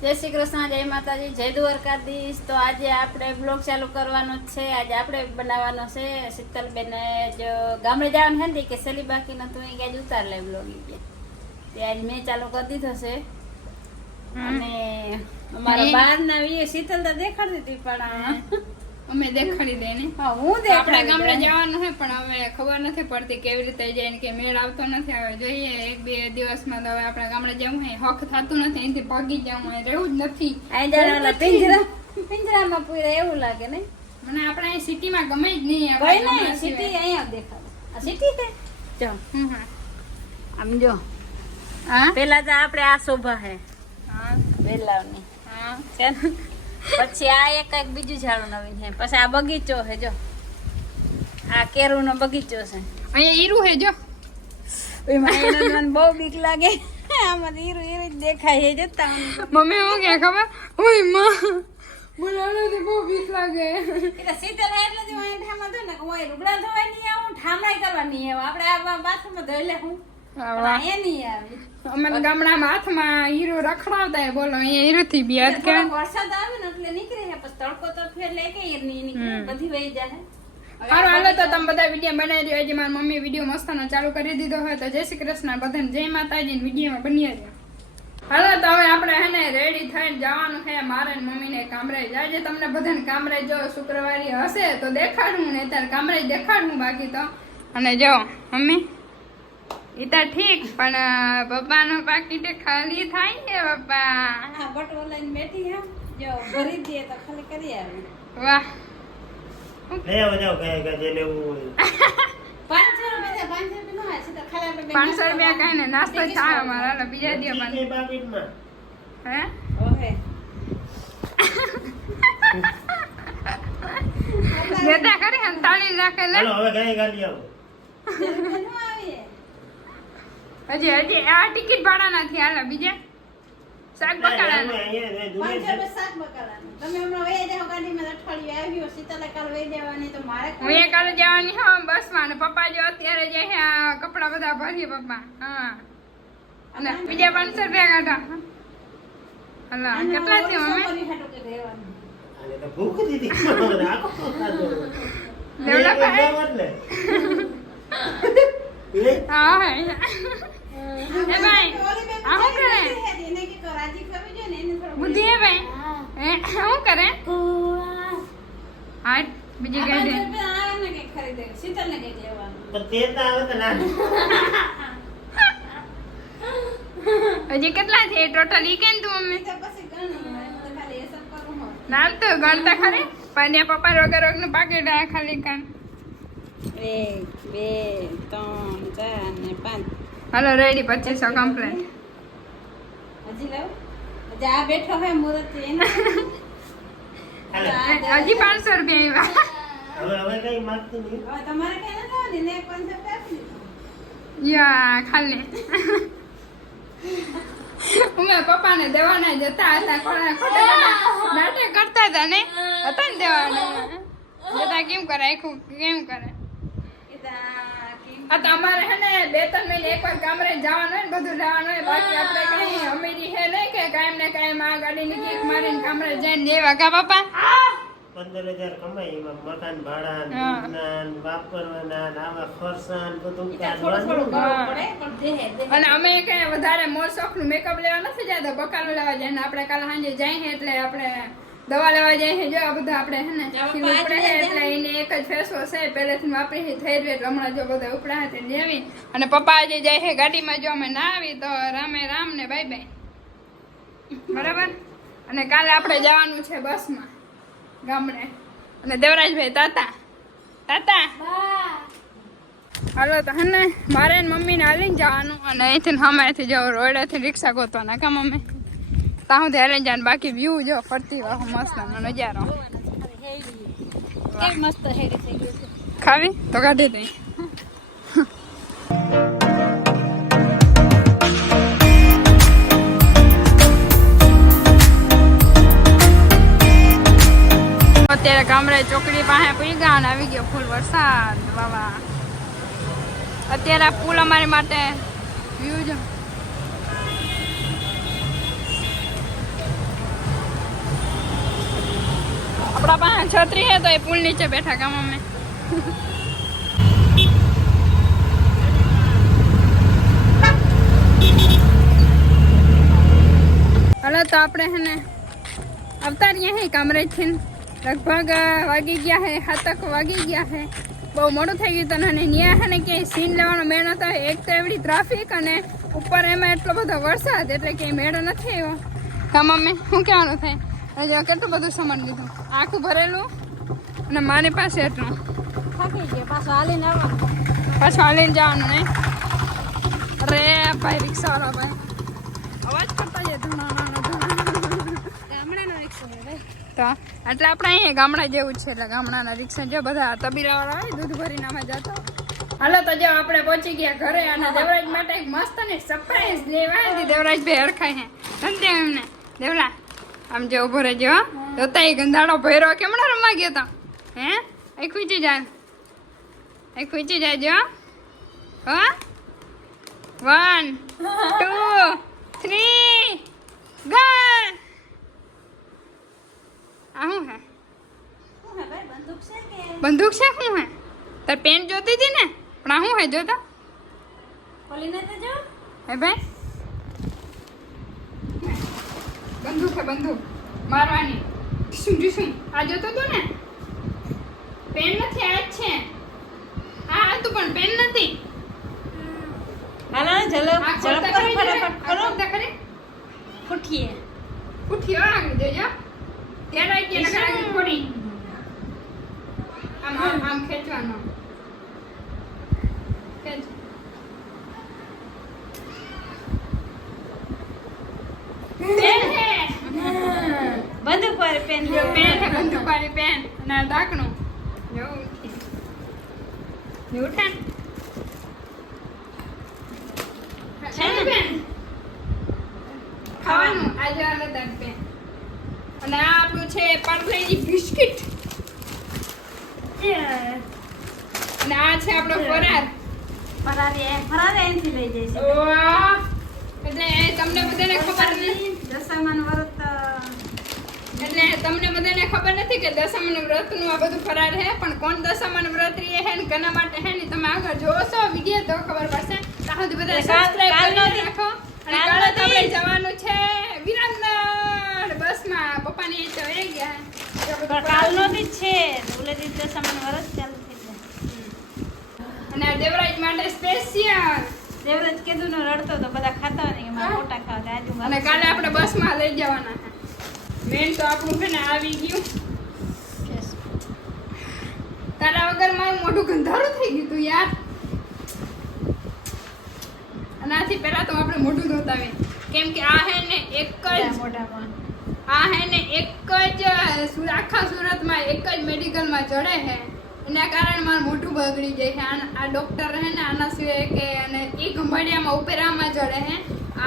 જય શ્રી કૃષ્ણ, જય માતાજી, જય દ્વારકાધીશ। તો આજે આપણે બ્લોગ ચાલુ કરવાનો છે। આજે આપણે બનાવવાનો છે શીતલબેન જો ગામડે જવાનું છે ને કે સેલી બાકી નતું એ કે ઉતાર લે બ્લોગ કે તે આજ મેં ચાલુ કરી દીધો છે। અને અમારા બહાર ના વી શીતલ તો દેખાડતી હતી પણ અમે દેખાડી દે ને હું આપણે ગામડે જવાનું છે પણ હવે ખબર નથી પડતી કેવી રીતે જાય ને કે મેળ આવતો નથી। હવે જોઈએ એક બે દિવસમાં તો હવે આપણે ગામડે જવું હોય હક થતું નથી અહીંથી ભાગી જવું હોય રહેવું જ નથી। પિંજરામાં પૂરા એવું લાગે ને મને આપણે અહીં સિટીમાં ગમે જ નહીં। કઈ નહીં સિટી અહીંયા દેખાડે આ સિટી છે જો આમ જો હા પેલા તો આપણે આ શોભા હે હા વેલાવની હા છે ને પછી આ એક બીજું ઝાડું નવીન છે પછી આ બગીચો છે જો આ કેરુનો બગીચો છે અહીંયા હીરું હે જો એમાં મને બહુ બીક લાગે આમાં હીરું હીરું જ દેખાય છે જતા મમ્મી હું કે ખબર ઓય માં મને આનાથી બહુ બીક લાગે। એટલે શીતલ એટલે જ હું ઠામા ધોને કે હું રૂગડા ધોવા નહીં આવું ઠામડાઈ કરવા નહીં આવું આપણે આ બાથરૂમમાં ધોઈ લે હું એ નહીં આવી અમે ગામડામાં હાથમાં હીરો રખડાવતા બોલો અહીંયા હીરોથી બી હાથ કે વરસાદ આવે ને એટલે નીકળે છે પછી તડકો તો ફેર લે કે નહીં નીકળે બધી વહી જાય। સારું હાલો તો તમે બધા વિડીયો બનાવી દો। આજે મારી મમ્મી વિડીયો મસ્તાનો ચાલુ કરી દીધો હોય તો જય શ્રી કૃષ્ણ બધાને જય માતાજી વિડીયોમાં બની જાય। હાલો તો હવે આપણે હે ને રેડી થઈને જવાનું છે મારે ને મમ્મીને કામરેજ। આજે તમને બધાને કામરેજ જો શુક્રવારે હશે તો દેખાડું ને ત્યારે કામરેજ દેખાડું બાકી તો અને જો મમ્મી એ તો ઠીક પણ પપ્પાનો પાકીટ ખાલી થાય ને પપ્પા હા બટવો લઈને બેઠી હે જો ભરી દે તો ખાલી કરી આવે વાહ લે આવો જાઓ કે જે લેવું હોય 500 રૂપિયા નો છે તો ખાલી આપણે 500 રૂપિયા કઈ ને નાસ્તો થાય અમારા હાલો બીજા દે પણ કે પાકીટમાં હે ઓહે દેતા કરી હમ તાળી રાખે લે હાલો હવે ગાય ગાલી આવો હજી આ ટિકિટ ભાડા નથી હાલો બીજા શાક બકાલાના અહીંયા 500 રૂપિયા શાક બકાલાનું તમે હમણાં વહી જાવ ગાડીમાં અઠવાડિયું આવ્યું શીતલે કાલ વહી જવાની તો મારે હું એ કાલે જવાની હા બસમાં ને પપ્પા જો અત્યારે જે છે આ કપડા બધા ભરીએ પપ્પા હા અને બીજા 500 રૂપિયા કાઢા હાલો કેટલા છે મમ્મી આને તો ભૂખ દીધી રાખો ખાધો દેવડા ભાઈ એટલે હા હે એ ભાઈ આ શું કરે બુદ્ધિ હે ભાઈ હે શું કરે હા બીજી કઈ દે શીતલને કઈ દેવાનું પણ તે તો આવે તો ના હજી કેટલા છે ટોટલ ઈ કેમ તું મમ્મી તો પછી ગણી ખાલી એ સબ કરું હું નામ તો ગણતા ખરે પણ એ પપ્પા રોગે રોગનું પાકેટ આ ખાલી કાન 1 2 3 4 ને 5 હાલો રેડી 2500 કમ્પ્લીટ હજી લાવ હજી આ બેઠો હે મુરત એને હજી 500 રૂપિયા હવે કઈ માંગતું નહીં હવે તમારે કઈ ન થવાની ને 500 રૂપિયા આપી દીધો યા ખાલી અમે પપ્પાને દેવાના જતા હતા ખોટા નાટક કરતા હતા ને હતા ને દેવાના જતા કેમ કરે આખું કેમ કરે આ તો અમારે હે ને 2-3 મહિને એકવાર ગામડે જવાનું હોય ને બધું જવાનું હોય બાકી આપણે કઈ અમીરી હે નહીં કે કાયમ ને કાયમ આ ગાડીની કિક મારીને ગામડે જઈને દેવા કા પપ્પા 15,000 કમાઈ એમાં મકાન ભાડા વાપરવાના આવા ખર્ચા બધું અને અમે કઈ વધારે મોર શોખનું મેકઅપ લેવા નથી જતા બકાલો લેવા જાય ને આપણે કાલે સાંજે જાય એટલે આપણે દવા લેવા જાય જો આ બધા આપણે હે ને ઉપડે છે એટલે એને એક જ ફેસ વોશ છે પહેલેથી વાપરી છે થઈ રહ્યું એટલે હમણાં જો બધા ઉપડા છે લેવી અને પપ્પા આજે જાય છે ગાડીમાં જો અમે ના આવી તો રામે રામ ને બાય બાય બરાબર અને કાલે આપણે જવાનું છે બસમાં ગામડે અને દેવરાજભાઈ તાતા તાતા હાલો તો હે ને મારે ને મમ્મીને હાલીને જવાનું અને અહીંથી હમારેથી જવું રોડેથી રિક્ષા ગોતવાના કા મમ્મી તાહું ધ્યાન જાય બાકી વ્યૂ જો ફરતી વાહ મસ્ત નજારો કેમ મસ્ત હેડી થઈ ગયું છે ખાવી તો કાઢી દઈ અત્યારે ગામડે ચોકડી પાસે પીગા ને આવી ગયો ફૂલ વરસાદ વાવા અત્યારે આ પુલ અમારી માટે વ્યૂ જો આપણા પાસે છત્રી હે તો એ પુલ નીચે બેઠા કામ અમે હલો તો આપણે હે ને આવતા રહ્યા હે કામરેજ થી લગભગ વાગી ગયા હે 7 વાગી ગયા હે બહુ મોડું થઈ ગયું તો ને ન્યા હે ને ક્યાંય સીન લેવાનો મેળ નતો એક તો એવડી ટ્રાફિક અને ઉપર એમાં એટલો બધો વરસાદ એટલે ક્યાંય મેળો નથી આવ્યો કામ અમે શું કહેવાનું થાય હજી કેટલું બધું સામાન લીધું આખું ભરેલું અને મારી પાસે એટલું થાકી ગયા પાછું હાલીને આવવાનું પાછું હાલીને જવાનું નહીં અરે ભાઈ રિક્ષાવાળા ભાઈ અવાજ કરતા જાય ધૂણા ગામડાનો રિક્ષા છે ભાઈ તો એટલે આપણે અહીંયા ગામડા જેવું જ છે એટલે ગામડાના રિક્ષા જો બધા તબીલાવાળા હોય દૂધ ભરીને આમાં જતો હાલો તો જો આપણે પહોંચી ગયા ઘરે અને દેવરાજ માટે એક મસ્ત ને સરપ્રાઈઝ લેવા હતી દેવરાજભાઈ હરખાય હે સમજે એમને દેવલા આમ જે ઉભો રહેજો જોતા એ ગંધાડો ભૈરો કેમણા રમવા ગયો તો હે એ ખૂચી જાય એ ખૂચી જાયજો હા 1 2 3 ગો આ શું હે બંદૂક છે શું હે તાર પેન જોતી હતી ને પણ આ શું હે જોતા ખોલીને તો જો હે ભાઈ બંદૂક હે બંદૂક મારવાની શું આ જોતો તો ને પેન નથી આ જ છે આ હતું પણ પેન નથી હાલો ઝલક ઝડપ કરો ફટાફટ કરો કરી ઉઠીએ ઉઠ્યો આગળ જોજો ત્યાં આવી ગયા નકર થોડી આમ આમ આમ ખેંચવાનો ખેંચ પેન હે બંદૂક વાળી પેન જો પેન હે બંદૂક વાળી પેન અને આ ઢાંકણું જો ઉઠે છે ને પેન ખાવાનું આજે અલગ પેન અને આ આપણું છે પાર્લેજી બિસ્કિટ અને આ છે આપણો ફરાર ફરારી અહીંથી લઈ જઈશ વાહ એટલે તમને બધાને ખબર નથી દશામાનું વ્રત એટલે તમને બધાને ખબર નથી કે દશામાનું વ્રતનું આ બધું ફરાર હે પણ કોણ દશામાનું વ્રત રહે હે ને કના માટે હે ને તમે આગળ જોશો વિડિયો તો ખબર પડશે ત્યાં સુધી બધા સબસ્ક્રાઇબ કરી રાખો અને કાલે તો આપણે જવાનું છે વિરામનગર બસમાં પપ્પાને એ ચડી ગયા હે કાલનો દી છે ઓલે દી દશામાનું વ્રત ચાલુ થઈ જાય અને આ દેવરાજ માટે સ્પેશિયલ દેવરાજ કીધું ને રડતો તો બધા ખાતા હોય ને કે મારા મોટા ખાવા આજુ અને કાલે આપણે બસમાં લઈ જવાના છે મેન તો આપણું છે ને આવી ગયું તારા વગર મારું મોઢું ગંધારું થઈ ગયું તું યાર આનાથી પહેલા તો આપણે મોઢું ધોતાવે કેમ કે આ હે ને એક જ મોટા પણ આ હે ને એક જ આખા સુરતમાં એક જ મેડિકલમાં ચડે છે એના કારણે મારું મોઢું બગડી જાય છે આ ડોક્ટર હે ને આના સિવાય કે અને એ ગંભાડિયામાં ઉપેરામાં ચડે છે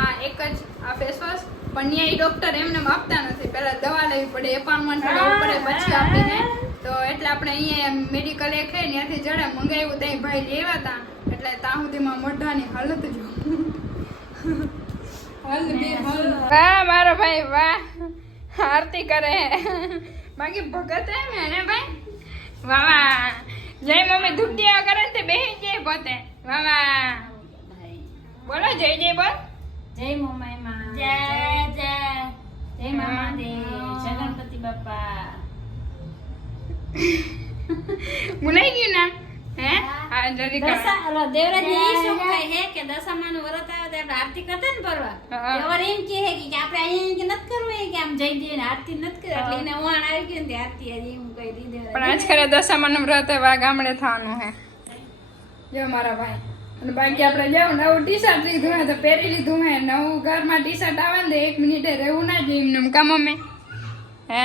આ એક જ આ ફેસ વોશ પણ ત્યાં એ ડોક્ટર એમને આપતા નથી પહેલા દવા લેવી પડે એપાર્ટમેન્ટ લેવું પડે પછી આપીને તો એટલે આપણે અહીંયા મેડિકલ એક હે ત્યાંથી જડે મંગાવ્યું ત્યાં ભાઈ લેવા હતા એટલે ત્યાં સુધીમાં મોઢાની હાલત જો વાહ મારો ભાઈ વાહ આરતી કરે બાકી ભગત હે મેને ભાઈ વાહ વાહ જય મમ્મી ધૂપ દેવા કરે ને તે બેહી જાય પોતે વાહ વાહ બોલો જય જય બોલ જય મોમાઈ માં જય જય જય મામા દે જય ગણપતિ બાપા ભૂલાઈ ગયું ના હે આ જરી કર દશા દેવરાજ ને ઈ શું કહે હે કે દશામાનું વ્રત આવે તો આપણે આરતી કરતા ને પરવા દેવર એમ કહે હે કે આપણે અહીંયા કે નત કરવું હે કે આમ જઈ જઈને આરતી નત કરે એટલે એને વાણ આવી ગયું ને આરતી હજી એમ કહી દીધે પણ આજ કરે દશામાનું વ્રત એવા ગામડે થવાનું હે જો મારા ભાઈ અને બાકી આપણે જાવ નવું ટી શર્ટ લીધું હે તો પહેરી લીધું હે નવું ઘરમાં ટી શર્ટ આવે ને 1 મિનિટે રહેવું ના જોઈએ એમને કામ અમે હે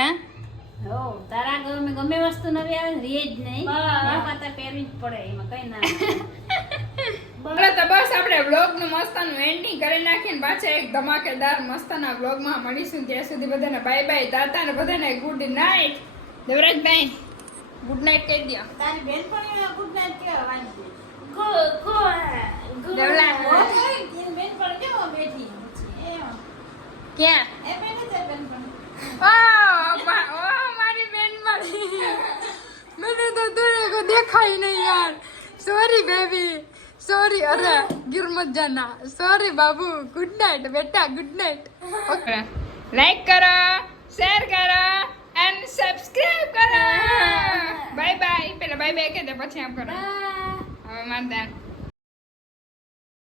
હો તારા ગમે વસ્તુ નવી આવે ને રે જ નહીં પાતા પહેરવી જ પડે એમાં કઈ ના બોલો તો બસ આપણે વ્લોગ નું મસ્તનું એન્ડિંગ કરી નાખીને પાછા એક ધમાકેદાર મસ્તના વ્લોગ માં મળીશું ત્યાં સુધી બધાને બાય બાય તાતા ને બધાને good night Devrajbhai good night કહી દો તારી બેનપણી ગુડ નાઈટ કેવા વાંચી દેવલા બેનપણી કેવો બેઠી ક્યાં એ બેઠી છે બેનપણી ઓ મારી બેન મળી દેખાય નહીં યાર સોરી બેબી સોરી અરે गिर मत जाना सॉरी बाबू गुड नाइट बेटा गुड नाइट ओके लाइक करो शेयर करो एंड सब्सक्राइब करो बाय बाय पहले बाय बाय कहते પછી આમ કરો હવે માનતા